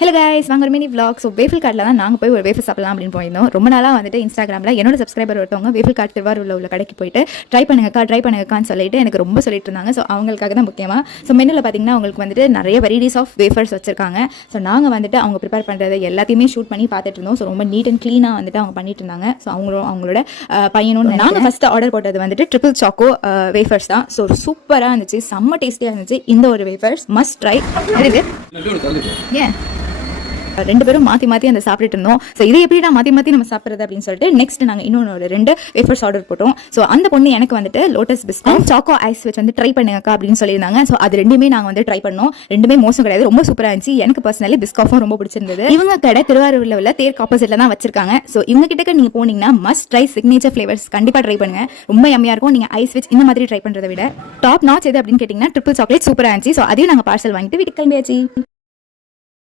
Hello guys, வாங்க ஒரு mini vlog. So waffle கார்ட்டில் தான் நாங்கள் போய் ஒரு வேஃபர் சாப்பிடலாம் அப்படின்னு போயிருந்தோம். ரொம்ப நாளாக வந்துட்டு இன்ஸ்டாகிராமில் என்னோட சப்ஸ்கிரைபர் ஒருத்தவங்க வேஃபில் கார்ட் திருவாரூரில் உள்ள கடைக்கு போயிட்டு ட்ரை பண்ணுங்கக்கான்னு சொல்லிட்டு எனக்கு ரொம்ப சொல்லிட்டு இருந்தாங்க. ஸோ அவங்களுக்காக தான் முக்கியமாக. ஸோ மெனுவில் பார்த்தீங்கன்னா அவங்களுக்கு வந்துட்டு நிறைய வெரைட்டிஸ் ஆஃப் வேஃபர்ஸ் வச்சிருக்காங்க. ஸோ நாங்கள் வந்துட்டு அவங்க ப்ரிப்பேர் பண்ணுறது எல்லாத்தையுமே ஷூட் பண்ணி பார்த்துட்டு இருந்தோம். ஸோ ரொம்ப நீட் அண்ட் க்ளீனாக வந்துட்டு அவங்க பண்ணிட்டு இருந்தாங்க. ஸோ அவங்களோட பையனும் நாங்கள் ஃபஸ்ட்டு ஆர்டர் போட்டது வந்துட்டு ட்ரிபிள் சாக்கோ வேஃபர்ஸ் தான். ஸோ சூப்பராக இருந்துச்சு, செம்ம டேஸ்டியாக இருந்துச்சு. இந்த ஒரு வேஃபர்ஸ் மஸ்ட் ட்ரை. ஏன் ரெண்டு பேரும் மாற்றி அந்த சாப்பிட்டு இருந்தோம். ஸோ இதை எப்படி மாற்றி நம்ம சாப்பிட்றது அப்படின்னு சொல்லிட்டு நெக்ஸ்ட் நாங்கள் இன்னொன்று ஒரு 2 வேஃபர்ஸ் ஆர்டர் போட்டோம். ஸோ அந்த பொண்ணு எனக்கு வந்துட்டு லோட்டஸ் பிஸ்கட் சாக்கோ ஐஸ் வச்சு வந்து ட்ரை பண்ணுங்கக்கா அப்படின்னு சொல்லியிருந்தாங்க. ஸோ அது ரெண்டுமே நாங்கள் வந்து ட்ரை பண்ணோம். ரெண்டுமே மோசம் கிடையாது, ரொம்ப சூப்பராக இருந்துச்சு. எனக்கு பர்சனலி பிஸ்காஃபும் ரொம்ப பிடிச்சிருந்தது. இவங்க கடை திருவாரூரில் உள்ள தேர்க்கு ஆப்போசிட்டில் தான் வச்சிருக்காங்க. ஸோ இவங்க கிட்ட நீங்கள் போனீங்கன்னா மஸ்ட் ட்ரை சிக்னேச்சர் ஃப்ளேவர்ஸ் கண்டிப்பாக ட்ரை பண்ணுங்க. ரொம்ப யம்மியாக இருக்கும். நீங்கள் ஐஸ் வச்சு இந்த மாதிரி ட்ரை பண்ணுறதை விட டாப் நாட்ச் எது அப்படின்னு கேட்டிங்கன்னா ட்ரிபிள் சாக்லேட் சூப்பராக இருந்துச்சு. ஸோ அதையும் நாங்கள் பார்சல் வாங்கிட்டு வீட்டுக்கு கிளம்பியாச்சு.